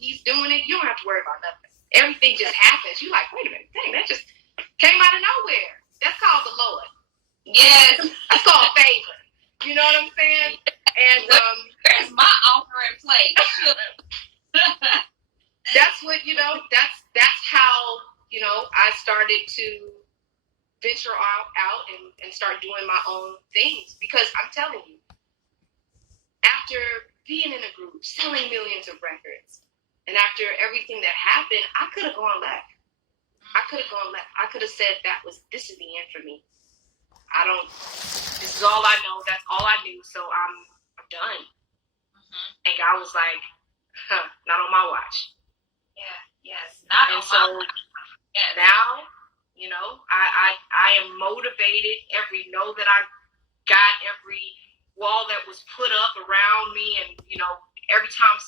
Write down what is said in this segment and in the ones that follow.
he's doing it. You don't have to worry about nothing. Everything just happens. You're like, wait a minute, dang, that just came out of nowhere. That's called the Lord. Yes. That's called favor. You know what I'm saying? And where's my offering plate? That's what, that's how, I started to venture out and start doing my own things. Because I'm telling you, after being in a group, selling millions of records, and after everything that happened, I could have gone left. I could have said this is the end for me. This is all I know. That's all I knew. So I'm done. Mm-hmm. And God was like, not on my watch. Yeah. Yes. Not on my watch. Yes. Now, I am motivated. Every no that I got, every wall that was put up around me, and every time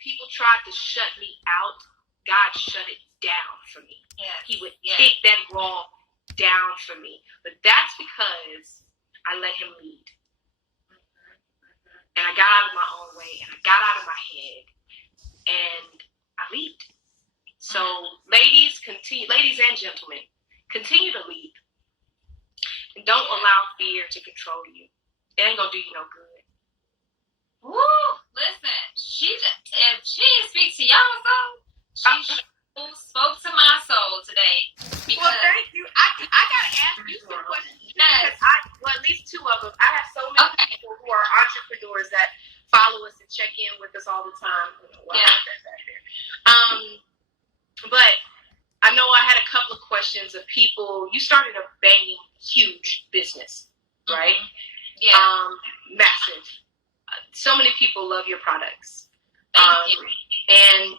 people tried to shut me out, God shut it down for me. Yeah. He would kick that wall down for me. But that's because I let him lead. And I got out of my own way, and I got out of my head, and I lead. So ladies and gentlemen, continue to lead. And don't allow fear to control you. It ain't gonna do you no good. Woo! Listen, if she didn't speak to y'all soul, she spoke to my soul today. Well, thank you. I gotta ask you some questions. Yes. Because at least two of them. I have so many people who are entrepreneurs that follow us and check in with us all the time. But I know I had a couple of questions of people. You started a banging, huge business, right? Yeah. Massive. So many people love your products. Thank you. And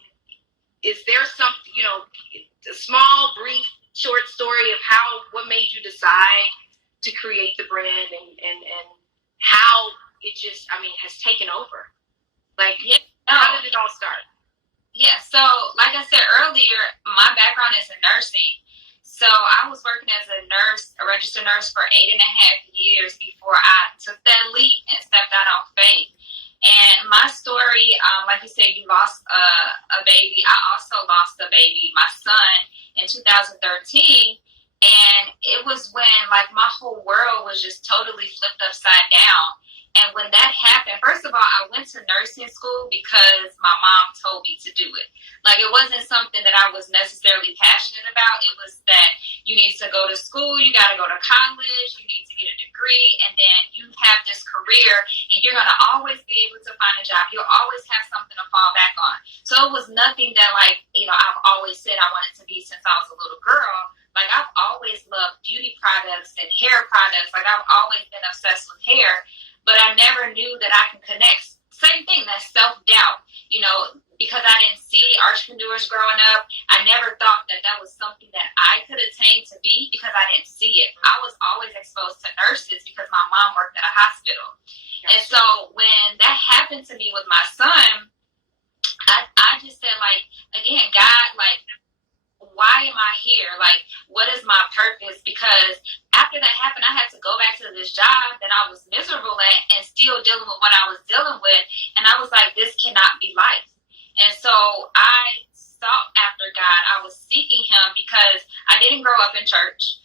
is there something, a small, brief, short story of what made you decide to create the brand and how it just, has taken over? How did it all start? Yeah, so like I said earlier, my background is in nursing. So I was working as a registered nurse for 8.5 years before I took that leap and stepped out on faith. And my story, like you said, you lost a baby. I also lost a baby, my son, in 2013. And it was when my whole world was just totally flipped upside down. And when that happened, first of all, I went to nursing school because my mom told me to do it. It wasn't something that I was necessarily passionate about. It was that you need to go to school, you got to go to college, you need to get a degree, and then you have this career, and you're going to always be able to find a job. You'll always have something to fall back on. So it was nothing that, I've always said I wanted to be since I was a little girl. I've always loved beauty products and hair products. I've always been obsessed with hair. But I never knew that I can connect. Same thing, that self-doubt, because I didn't see entrepreneurs growing up. I never thought that was something that I could attain to be because I didn't see it. I was always exposed to nurses because my mom worked at a hospital. Gotcha. And so when that happened to me with my son, I just said, again, God, why am I here? What is my purpose? Because after that happened, I had to go back to this job that I was miserable at and still dealing with what I was dealing with. And I was like, this cannot be life. And so I sought after God. I was seeking him because I didn't grow up in church.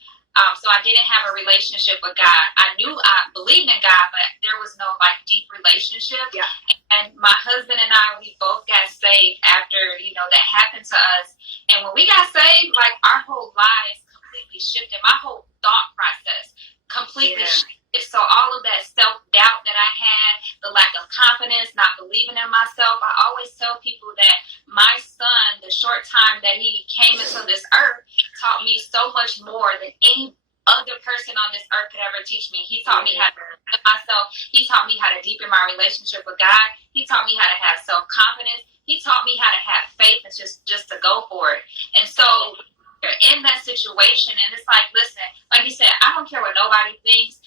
So I didn't have a relationship with God. I knew I believed in God, but there was no deep relationship. Yeah. And my husband and I, we both got saved after, that happened to us. And when we got saved, our whole lives completely shifted. My whole thought process completely shifted. So all of that self-doubt that I had, the lack of confidence, not believing in myself, I always tell people that my son, the short time that he came into this earth, taught me so much more than any other person on this earth could ever teach me. He taught me how to believe in myself. He taught me how to deepen my relationship with God. He taught me how to have self-confidence. He taught me how to have faith and just to go for it. And so you're in that situation, and it's listen, like you said, I don't care what nobody thinks.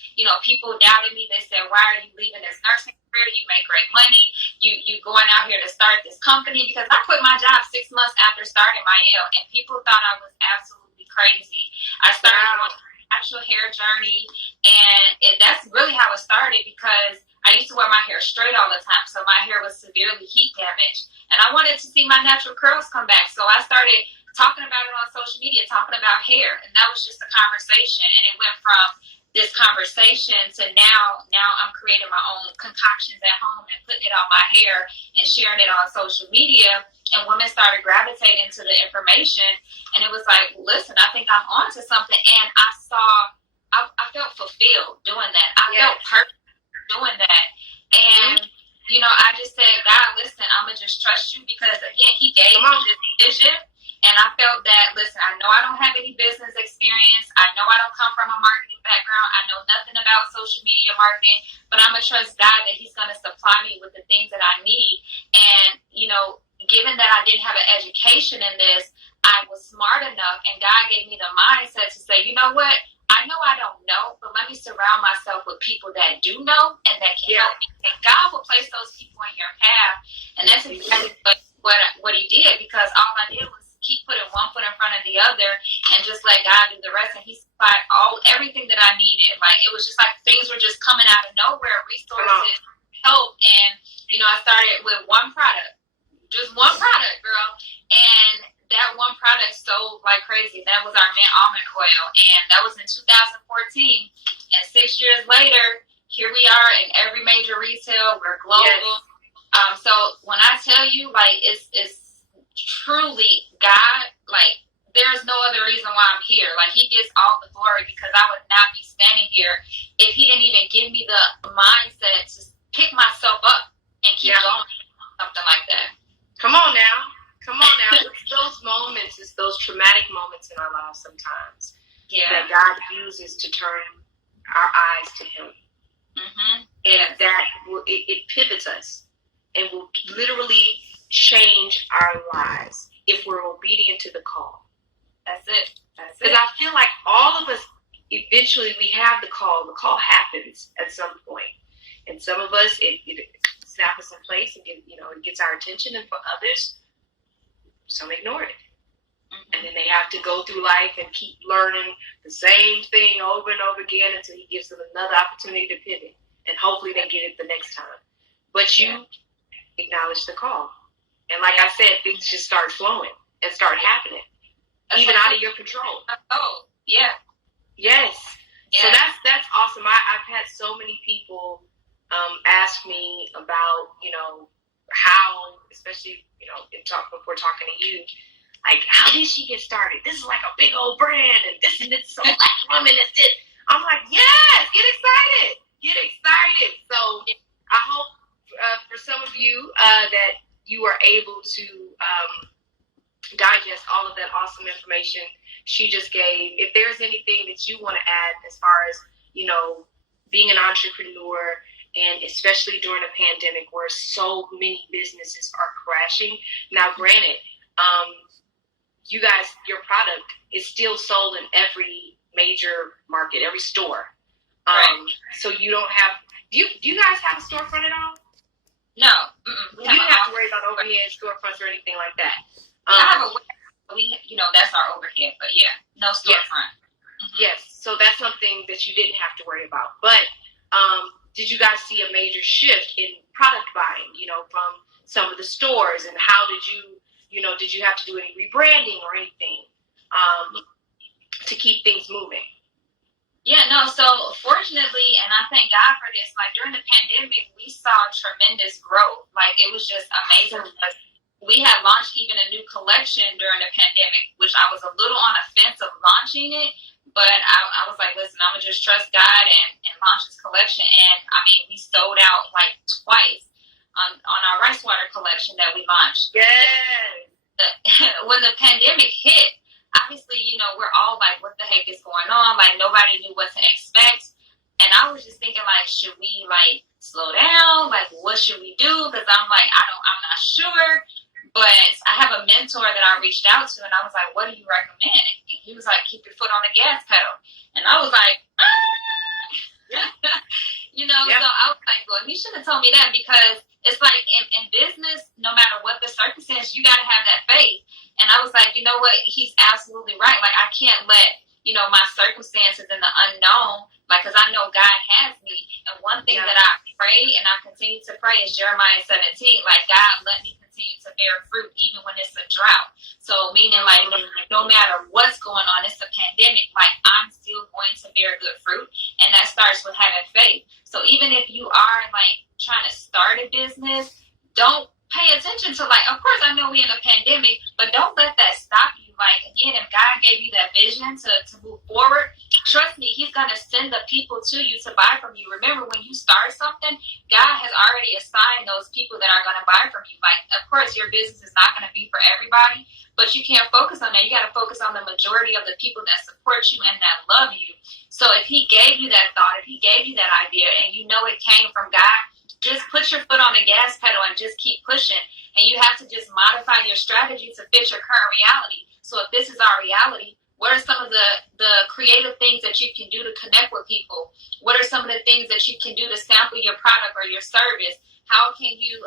People doubted me. They said, why are you leaving this nursing career? You make great money. You going out here to start this company? Because I quit my job 6 months after starting my Yale, and people thought I was absolutely crazy. I started on an actual hair journey, and that's really how it started because I used to wear my hair straight all the time, so my hair was severely heat damaged. And I wanted to see my natural curls come back, so I started talking about it on social media, talking about hair, and that was just a conversation. And it went from this conversation to now I'm creating my own concoctions at home and putting it on my hair and sharing it on social media. And women started gravitating to the information, and it was like, listen, I think I'm onto something. And I felt fulfilled doing that. I felt perfect doing that. And I just said, God, listen, I'm gonna just trust you, because again, He gave me this vision. And I felt that, listen, I know I don't have any business experience. I know I don't come from a marketing background. I know nothing about social media marketing, but I'm going to trust God that He's going to supply me with the things that I need. And, given that I didn't have an education in this, I was smart enough, and God gave me the mindset to say, you know what? I know I don't know, but let me surround myself with people that do know and that can help me. And God will place those people in your path. And that's exactly what He did, because all I did was keep putting one foot in front of the other and just let God do the rest. And He supplied everything that I needed. Like, it was just like things were just coming out of nowhere, resources, help. And, I started with one product, just one product, girl. And that one product sold like crazy. That was our mint almond oil. And that was in 2014. And 6 years later, here we are in every major retail. We're global. Yes. So when I tell you, like, it's truly God, like, there's no other reason why I'm here. Like, He gets all the glory, because I would not be standing here if He didn't even give me the mindset to pick myself up and keep going, something like that. Come on now. It's those moments, it's those traumatic moments in our lives sometimes that God uses to turn our eyes to Him. And that it pivots us and will literally change our lives if we're obedient to the call. That's it. Because I feel like all of us, eventually we have the call. The call happens at some point. And some of us, it snaps us in place and it gets our attention. And for others, some ignore it. And then they have to go through life and keep learning the same thing over and over again until He gives them another opportunity to pivot. And hopefully they get it the next time. But you acknowledge the call. And like I said, things just start flowing and start happening, even out of your control. Oh, yeah. Yes. So that's awesome. I've had so many people ask me about, how, especially, if we're talking to you, like, how did she get started? This is like a big old brand, and this and this, so black woman is this. I'm like, yes, get excited. So I hope for some of you that you are able to digest all of that awesome information she just gave. If there's anything that you want to add as far as, being an entrepreneur, and especially during a pandemic where so many businesses are crashing. Now, granted, you guys, your product is still sold in every major market, every store. So you don't have, do you guys have a storefront at all? No. You don't have to worry about overhead storefronts or anything like that. I have that's our overhead, but no storefront. Yes. So that's something that you didn't have to worry about. But did you guys see a major shift in product buying, from some of the stores? And how did you have to do any rebranding or anything to keep things moving? Yeah, no, so fortunately, and I thank God for this, like during the pandemic, we saw tremendous growth. Like, it was just amazing. We had launched even a new collection during the pandemic, which I was a little on the fence of launching it, but I was like, listen, I'm going to just trust God and launch this collection. And I mean, we sold out like twice on our rice water collection that we launched. Yes. When the pandemic hit, obviously, we're all like, what the heck is going on? Like, nobody knew what to expect. And I was just thinking, like, should we, like, slow down? Like, what should we do? Because I'm like, I'm not sure. But I have a mentor that I reached out to, and I was like, what do you recommend? And he was like, keep your foot on the gas pedal. And I was like, So I was like, well, he should have told me that, because it's like in business, no matter what the circumstance, you got to have that faith. And I was like, you know what? He's absolutely right. Like, I can't let, my circumstances and the unknown, like, because I know God has me. And one thing that I pray and I continue to pray is Jeremiah 17, like, God, let me continue to bear fruit even when it's a drought. So meaning, like, no matter what's going on, it's a pandemic, like, I'm still going to bear good fruit. And that starts with having faith. So even if you are, like, trying to start a business, don't pay attention to, like, of course I know we're in a pandemic, but don't let that stop you. Like, again, if God gave you that vision to move forward, trust me, he's going to send the people to you to buy from you. Remember, when you start something, God has already assigned those people that are going to buy from you. Like, of course, your business is not going to be for everybody, but you can't focus on that. You got to focus on the majority of the people that support you and that love you. So if he gave you that thought, if he gave you that idea, and you know it came from God, just put your foot on the gas pedal and just keep pushing. And you have to just modify your strategy to fit your current reality. So if this is our reality, what are some of the creative things that you can do to connect with people? What are some of the things that you can do to sample your product or your service? How can you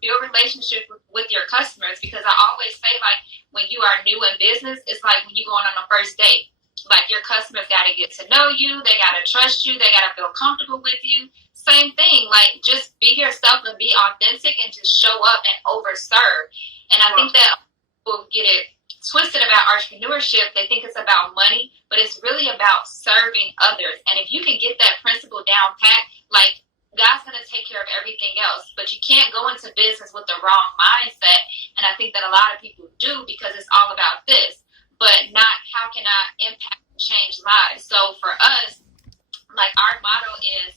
build relationship with your customers? Because I always say, like, when you are new in business, it's like when you're going on a first date. Like, your customers got to get to know you. They got to trust you. They got to feel comfortable with you. Same thing. Like, just be yourself and be authentic and just show up and overserve. And I think that people get it twisted about entrepreneurship. They think it's about money, but it's really about serving others. And if you can get that principle down pat, like, God's going to take care of everything else. But you can't go into business with the wrong mindset. And I think that a lot of people do, because it's all about this, but not how can I impact and change lives. So for us, like, our motto is,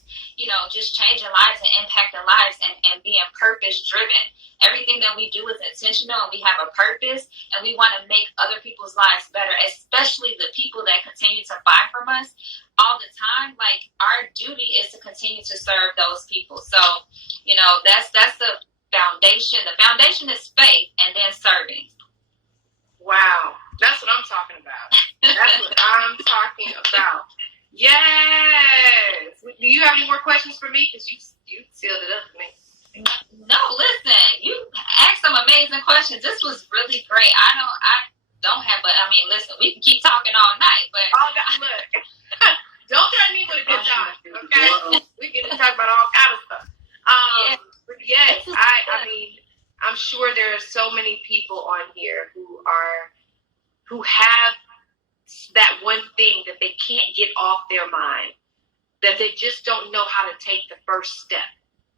just changing lives and impacting lives and being purpose driven. Everything that we do is intentional, and we have a purpose, and we want to make other people's lives better, especially the people that continue to buy from us all the time. Like, our duty is to continue to serve those people. So, that's the foundation. The foundation is faith and then serving. Wow. That's what I'm talking about. That's what I'm talking about. Yes. Do you have any more questions for me? Because you sealed it up for me. No, listen. You asked some amazing questions. This was really great. I don't have, but I mean, listen. We can keep talking all night, but look, don't threaten me with a good time, okay? We get to talk about all kind of stuff. Yes. I mean, I'm sure there are so many people on here who have that one thing that they can't get off their mind, that they just don't know how to take the first step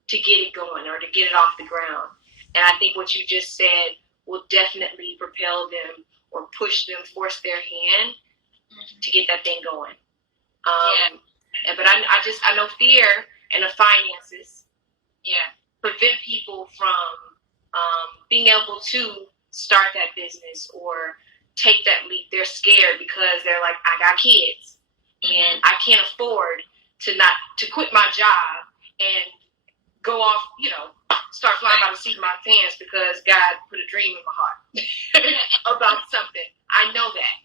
to get it going or to get it off the ground. And I think what you just said will definitely propel them or push them, force their hand to get that thing going. But I know fear and the finances prevent people from being able to start that business or take that leap. They're scared because they're like, I got kids and I can't afford to quit my job and go off, start flying by the seat of my pants because God put a dream in my heart about something. I know that,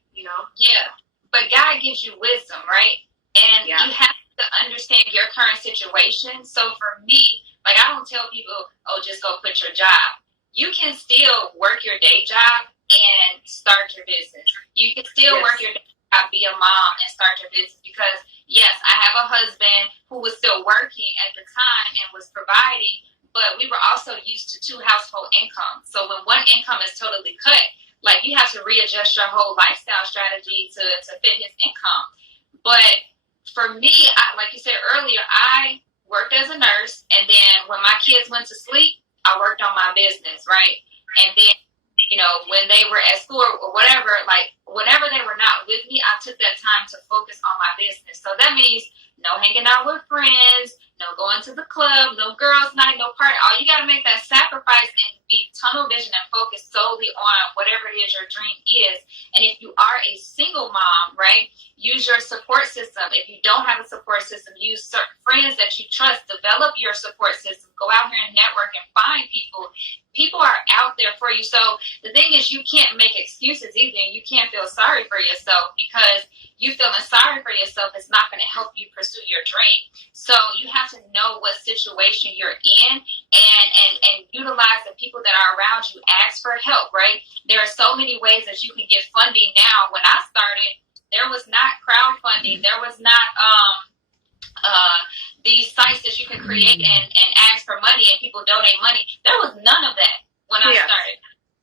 Yeah. But God gives you wisdom, right? And you have to understand your current situation. So for me, like, I don't tell people, just go quit your job. You can still work your day job and start your business. You can still work your day job, be a mom, and start your business. Because, yes, I have a husband who was still working at the time and was providing, but we were also used to 2 household incomes. So when one income is totally cut, like, you have to readjust your whole lifestyle strategy to fit his income. But for me, like you said earlier, I worked as a nurse, and then when my kids went to sleep, I worked on my business, right? And then, when they were at school or whatever, like, whenever they were not with me, I took that time to focus on my business. So that means no hanging out with friends, no going to the club, no girls' night, no party. You got to make that sacrifice and be tunnel vision and focus solely on whatever it is your dream is. And if you are a single mom, right, use your support system. If you don't have a support system, use friends that you trust. Develop your support system. Go out here and network and find people. People are out there for you. So the thing is, you can't make excuses either. And you can't feel sorry for yourself, because you feeling sorry for yourself is not going to help you pursue your dream. So you have to know what situation you're in and utilize the people that are around you. Ask for help, right? There are so many ways that you can get funding now. When I started, There was not crowdfunding. There was not these sites that you can create and ask for money and people donate money. There was none of that when I started.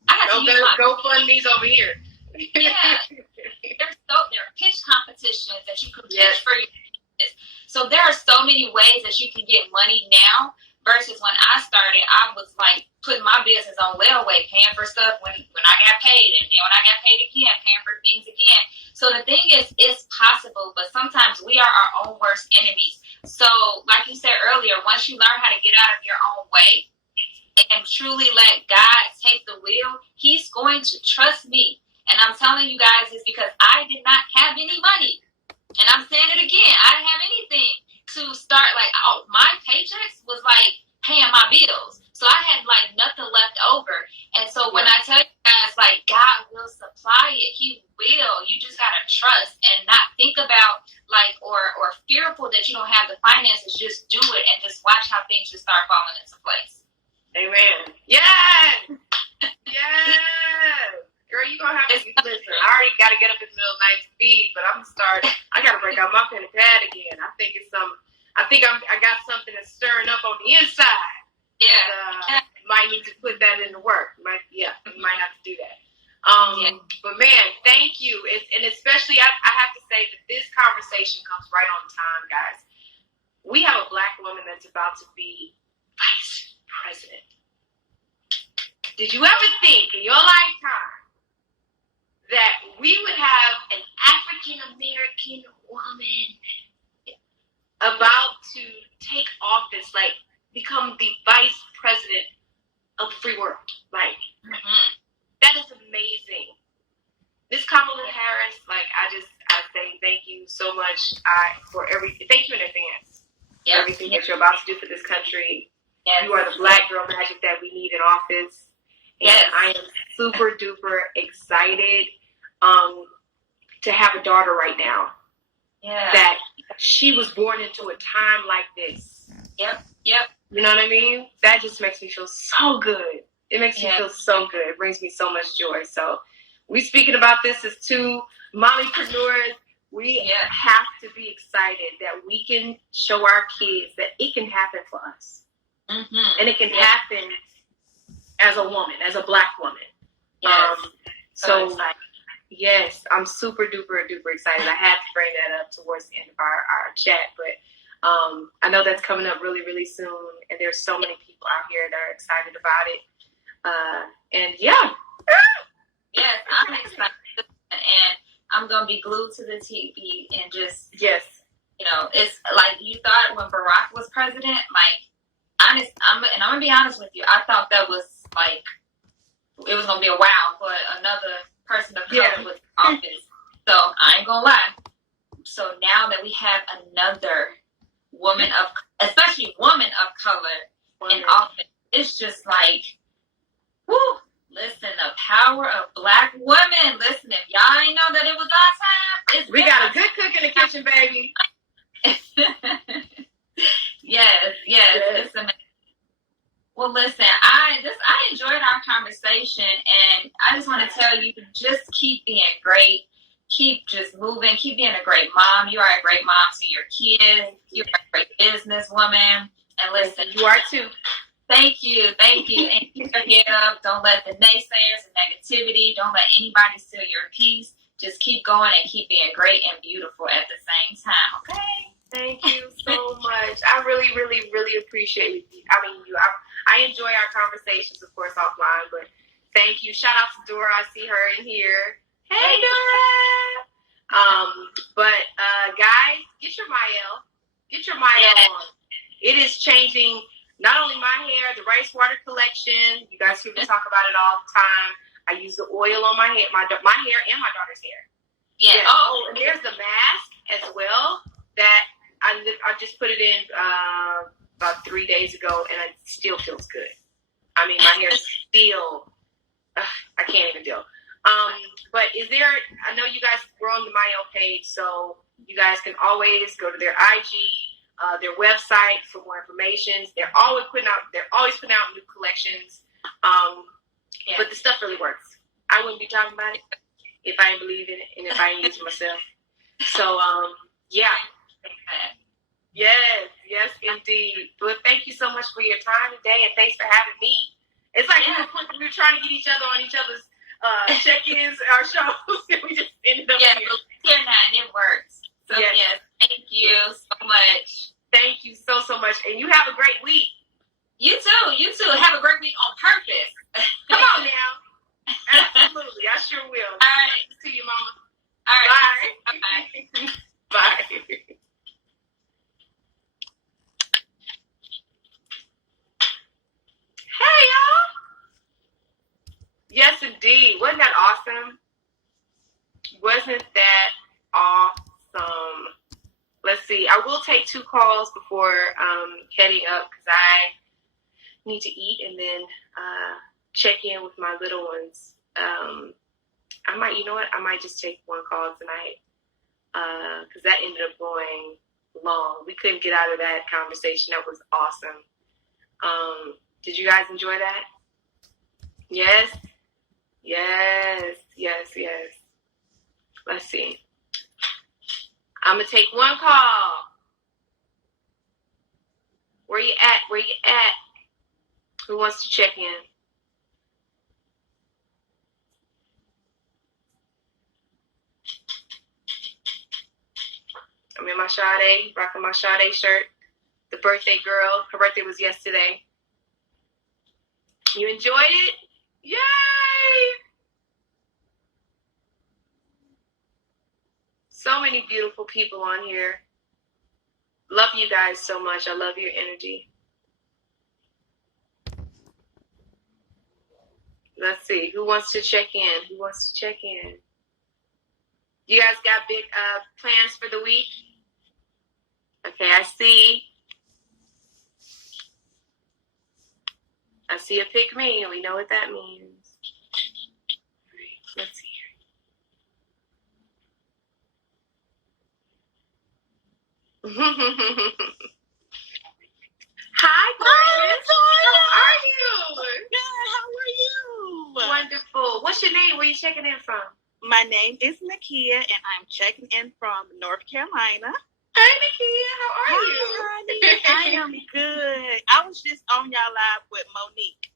I had to use my GoFundMe's over here. Yeah. There are pitch competitions that you can pitch for your business. So there are so many ways that you can get money now versus when I started, I was like putting my business on layaway, paying for stuff when I got paid, and then when I got paid again, paying for things again. So the thing is, it's possible, but sometimes we are our own worst enemies. So like you said earlier, once you learn how to get out of your own way and truly let God take the wheel, he's going to trust me. And I'm telling you guys this because I did not have any money. And I'm saying it again, I didn't have anything to start. Like, my paychecks was like paying my bills. So I had like nothing left over. And so when I tell you guys, like, God will supply it, he will. You just got to trust and not think about like, or fearful that you don't have the finances. Just do it and just watch how things just start falling into place. Amen. Yes. Yes. Girl, you gonna have to listen. I already got to get up in the middle of the night to feed, but I'm starting. I got to break out my pen and pad again. I think I got something that's stirring up on the inside. Yeah. Might need to put that into work. You might have to do that. But man, thank you. And especially, I have to say that this conversation comes right on time, guys. We have a Black woman that's about to be vice president. Did you ever think in your lifetime that we would have an African-American woman about to take office, like become the vice president of the free world? Like, that is amazing. Miss Kamala Harris, like, I say thank you so much for everything. Thank you in advance for everything that you're about to do for this country. Yes. You are the Black girl magic that we need in office. And I am super duper excited to have a daughter right now. Yeah. That she was born into a time like this. Yep. You know what I mean? That just makes me feel so good. It makes me feel so good. It brings me so much joy. So we speaking about this as two mommypreneurs. We have to be excited that we can show our kids that it can happen for us. Mm-hmm. And it can happen as a woman, as a Black woman. Yes. So yes, I'm super duper excited. I had to bring that up towards the end of our chat, but I know that's coming up really, really soon, and there's so many people out here that are excited about it. Yes, I'm excited, and I'm gonna be glued to the TV and just it's like you thought when Barack was president. Like, I'm gonna be honest with you, I thought that was like it was gonna be a wow for another person of color with office. So I ain't gonna lie. So now that we have another especially woman of color in office, it's just like, whoo, listen, the power of Black women. Listen, if y'all ain't know that it was our time, we got a good cook in the kitchen, baby. Yes. It's amazing. Well, listen, I enjoyed our conversation, and I just want to tell you, just keep being great. Keep just moving. Keep being a great mom. You are a great mom to your kids. You're a great businesswoman. And listen, you are too. Thank you. And keep your head up. Don't let the naysayers and negativity, don't let anybody steal your peace. Just keep going and keep being great and beautiful at the same time, okay? Thank you so much. I really, really, really appreciate you. I enjoy our conversations, of course, offline, but thank you. Shout out to Dora. I see her in here. Hey, Dora. Guys, get your Mael. Get your Mael on. It is changing not only my hair, the rice water collection. You guys hear me talk about it all the time. I use the oil on my hair, my hair and my daughter's hair. Yeah. Oh, and there's the mask as well that I just put it in about 3 days ago, and it still feels good. I mean, my hair is still, I can't even deal. But I know you guys were on the Mayo page, so you guys can always go to their IG, their website for more information. They're always putting out new collections. But the stuff really works. I wouldn't be talking about it if I didn't believe in it and if I didn't use it myself. So, yeah. Yes, indeed. Well, thank you so much for your time today, and thanks for having me. It's like we were trying to get each other on each other's check-ins, our shows, and we just ended up here. Here now, and it works. So, yes, thank you so much. Thank you so much, and you have a great week. You too. Have a great week on purpose. Come on now. Absolutely, I sure will. All right. See you, Mama. All right. Bye. Bye. Hey, y'all. Yes, indeed. Wasn't that awesome? Wasn't that awesome? Let's see. I will take 2 calls before heading up because I need to eat and then check in with my little ones. I might just take 1 call tonight because that ended up going long. We couldn't get out of that conversation. That was awesome. Did you guys enjoy that? Yes. Let's see. I'm going to take 1 call. Where you at? Who wants to check in? I'm in my Sade, rocking my Sade shirt. The birthday girl, her birthday was yesterday. You enjoyed it? Yay! So many beautiful people on here. Love you guys so much. I love your energy. Let's see. Who wants to check in? You guys got big plans for the week? Okay, I see a pick me, and we know what that means. All right, let's see. Hi, Grace. How are you? Good. How are you? Wonderful. What's your name? Where are you checking in from? My name is Nakia, and I'm checking in from North Carolina. Hey, Nakia. How are you? Honey. I am good. I was just on y'all live with Monique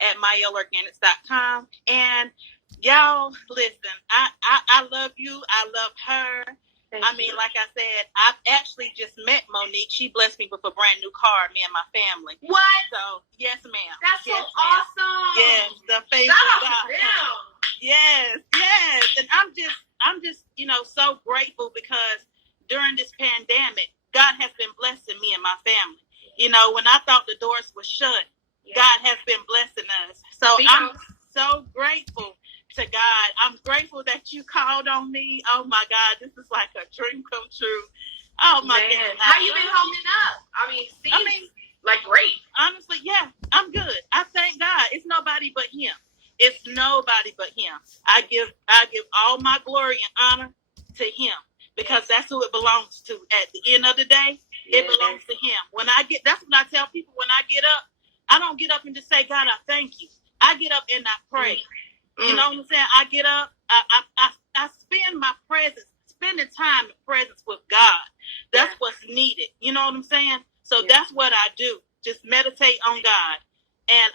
at myelorganics.com, and y'all, listen, I love you. I love her. Thank you. Like I said, I've actually just met Monique. She blessed me with a brand new car, me and my family. What? So, yes, ma'am. That's yes, so awesome. Yes, the face Shout of out God. to them. Yes. And I'm just, so grateful because during this pandemic, God has been blessing me and my family. When I thought the doors were shut, God has been blessing us. So I'm so grateful to God. I'm grateful that you called on me. Oh my God, this is like a dream come true. Oh my goodness. How you been holding up? Like great. Honestly, yeah, I'm good. I thank God. It's nobody but Him. I give all my glory and honor to Him because that's who it belongs to. At the end of the day, it belongs to Him. That's what I tell people when I get up. I don't get up and just say, God, I thank you. I get up and I pray. You know what I'm saying? I get up, I spend my spending time in presence with God. That's what's needed. You know what I'm saying? So that's what I do. Just meditate on God. And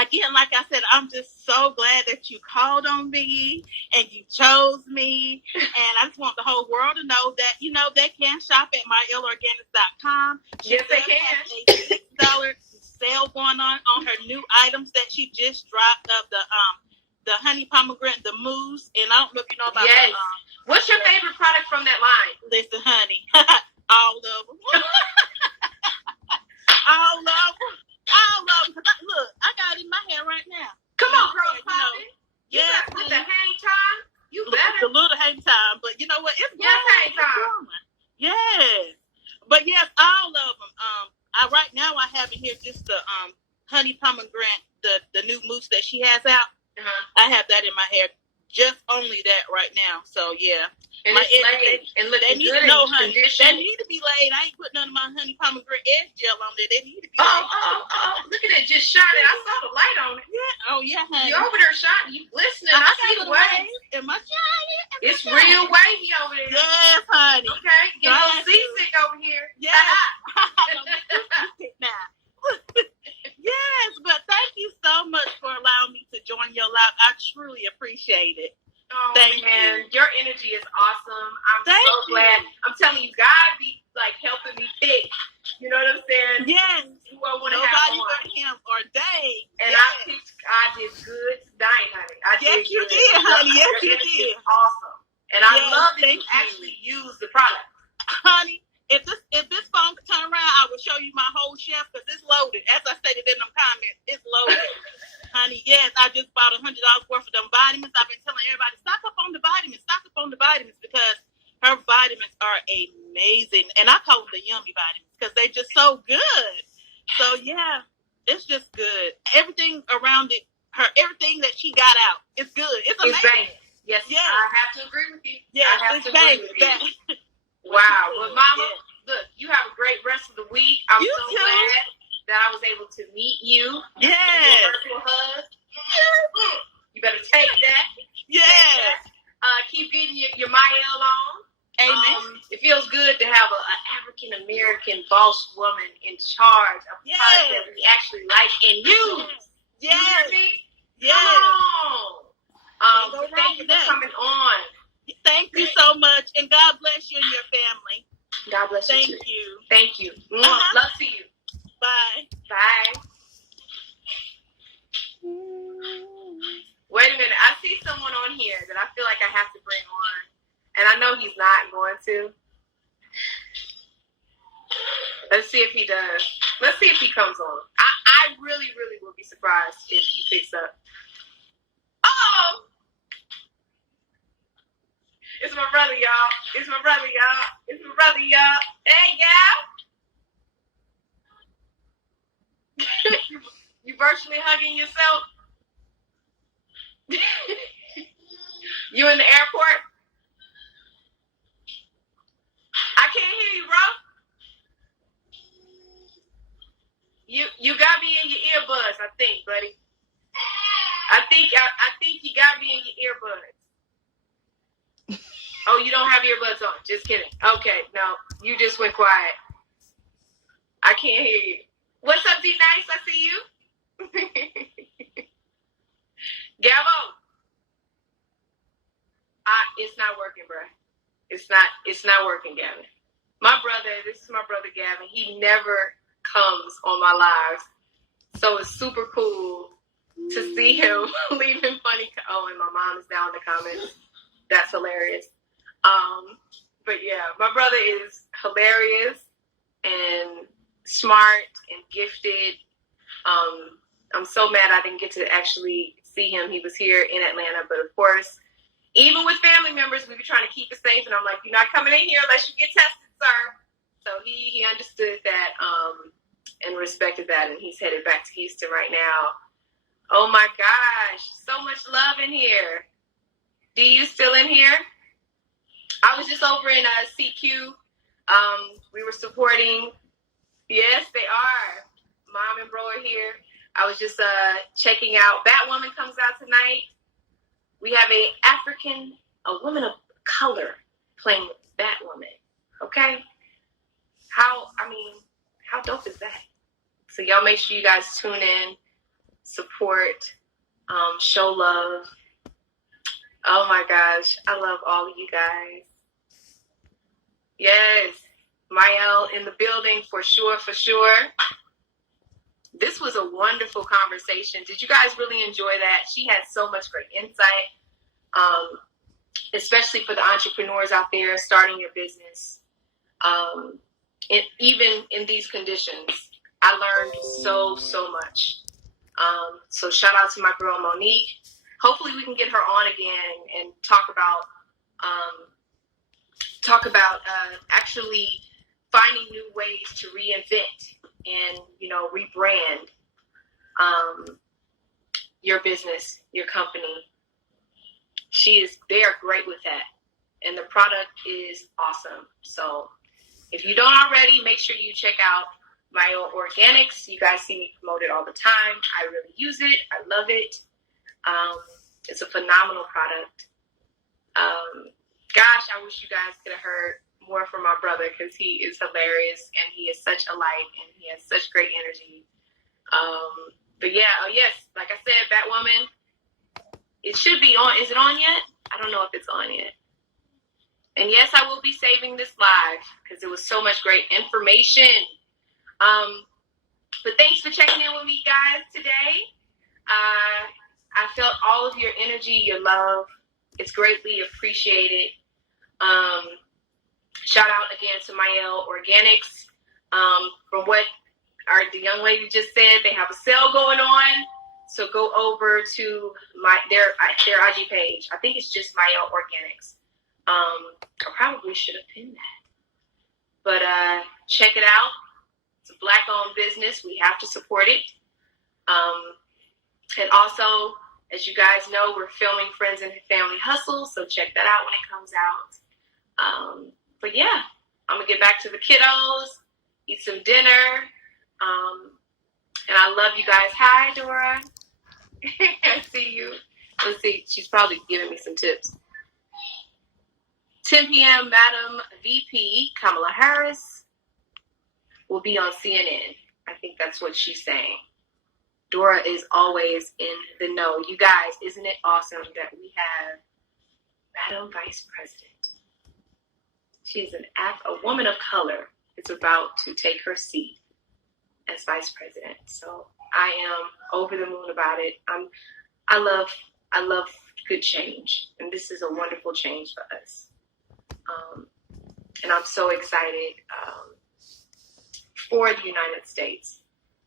again, like I said, I'm just so glad that you called on me and you chose me. And I just want the whole world to know that, they can shop at myelorganics.com. Yes, they can. A $6 sale going on her new items that she just dropped of the honey pomegranate, the mousse, and I don't know if you know about that. What's your favorite product from that line? Listen, honey, all of them. all of them. Look, I got it in my hair right now. Come on, girl, poppin'. Yeah, with the hang time. You better. The little hang time, but you know what? It's hang time. Yes, but yes, all of them. Right now I have in here just the honey pomegranate, the new mousse that she has out. I have that in my hair, just only that right now. So yeah, and looking good. Honey, they need to be laid. I ain't put none of my honey pomegranate edge gel on there. They need to be. Oh! Look at it, just shining. I saw the light on it. Yeah. Oh yeah, honey. You're over there shining. You glistening. I see the waves. Am I shining? It's real. real wavy over there. Yes, honey. Okay, get a little Trying to. seasick over here. Yes. Now. Yes, but thank you so much for allowing me to join your live. I truly appreciate it. Oh, Thank man, you. your energy is awesome. I'm Thank so you. glad. I'm telling you, God be like helping me pick. You know what I'm saying? Yes. Who I want to have Nobody on. but him or Dave. And Yes. I did good tonight, honey. Yes, you good. did, honey. Yes, Your you energy did. is awesome. And I Yes, love that thank you you. actually use the product. Honey, if this phone could turn around, I would show you my whole shelf because it's loaded. As I stated in them comments, it's loaded. Honey, yes, I just bought $100 worth of them vitamins. I've been telling everybody, stock up on the vitamins because her vitamins are amazing. And I call them the yummy vitamins because they're just so good. So, yeah, it's just good. Everything around it, everything that she got out, it's good. It's amazing. It's banging. Yes, yes. I have to agree with you. Yes, I have it's to agree with you. Wow. Well, Mama, look, you have a great rest of the week. I'm You so too. glad that I was able to meet you. Yes. Virtual hug. You better take that. Yes. Take that. Keep getting your Mael on. Amen. It feels good to have an African American boss woman in charge of Yes. products that we actually like and use. Yes. You hear me? Yes. Come on. Can't go Thank wrong you with for that. coming on. Thank you so much, and God bless you and your family. God bless you. Thank too. you. Thank you. Uh-huh. Love to you. Bye. Bye. Wait a minute. I see someone on here that I feel like I have to bring on. And I know he's not going to. Let's see if he does. Let's see if he comes on. I really, really will be surprised if he picks up. Uh-oh! It's my brother, y'all. It's my brother, y'all. It's my brother, y'all. Hey, gal. You virtually hugging yourself? You in the airport? I can't hear you, bro. You got me in your earbuds, I think, buddy. I think you got me in your earbuds. Oh, you don't have earbuds on. Just kidding. Okay, no, you just went quiet. I can't hear you. What's up, D Nice? I see you. Gabo. It's not working, bro. It's not working, Gavin. This is my brother Gavin. He never comes on my lives. So it's super cool to see him leaving funny. Oh, and my mom is down in the comments. That's hilarious. But yeah, my brother is hilarious and smart and gifted. I'm so mad I didn't get to actually see him. He was here in Atlanta, but of course, even with family members, we were trying to keep it safe. And I'm like, you're not coming in here unless you get tested, sir. So he understood that and respected that, and he's headed back to Houston right now. Oh my gosh, so much love in here. D, you still in here? I was just over in CQ. We were supporting. Yes, they are. Mom and bro are here. I was just checking out. Batwoman comes out tonight. We have a woman of color playing Batwoman. Okay? How dope is that? So y'all make sure you guys tune in, support, show love. Oh my gosh, I love all of you guys. Yes, Mael in the building for sure. This was a wonderful conversation. Did you guys really enjoy that? She had so much great insight, especially for the entrepreneurs out there starting your business. Even in these conditions, I learned so much. So shout out to my girl Monique. Hopefully we can get her on again and talk about actually finding new ways to reinvent and rebrand your business, your company. They are great with that, and the product is awesome. So if you don't already, make sure you check out my organics. You guys see me promote it all the time. I really use it. I love it. It's a phenomenal product. Gosh, I wish you guys could have heard more from my brother because he is hilarious and he is such a light and he has such great energy. But yeah, oh yes, like I said, Batwoman, it should be on. Is it on yet? I don't know if it's on yet. And yes, I will be saving this live because it was so much great information. But thanks for checking in with me, guys, today. I felt all of your energy, your love. It's greatly appreciated. Shout out again to Mael Organics. From what the young lady just said, they have a sale going on. So go over to their IG page. I think it's just Mael Organics. I probably should have pinned that. But check it out. It's a Black-owned business. We have to support it. And also, as you guys know, we're filming Friends and Family Hustle, so check that out when it comes out. But yeah, I'm going to get back to the kiddos, eat some dinner, and I love you guys. Hi, Dora. I see you. Let's see. She's probably giving me some tips. 10 p.m., Madam VP Kamala Harris will be on CNN. I think that's what she's saying. Dora is always in the know. You guys, isn't it awesome that we have Madam Vice President? She's a woman of color is about to take her seat as Vice President. So I am over the moon about it. I love good change, and this is a wonderful change for us. And I'm so excited for the United States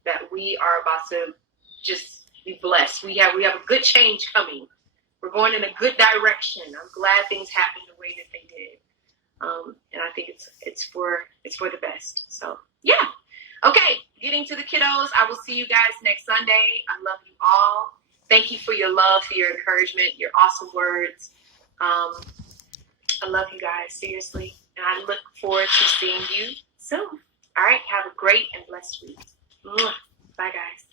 that we are about to just be blessed. We have a good change coming. We're going in a good direction. I'm glad things happened the way that they did. And I think it's for the best. So yeah. Okay, getting to the kiddos. I will see you guys next Sunday. I love you all. Thank you for your love, for your encouragement, your awesome words. I love you guys, seriously. And I look forward to seeing you soon. All right, have a great and blessed week. Bye, guys.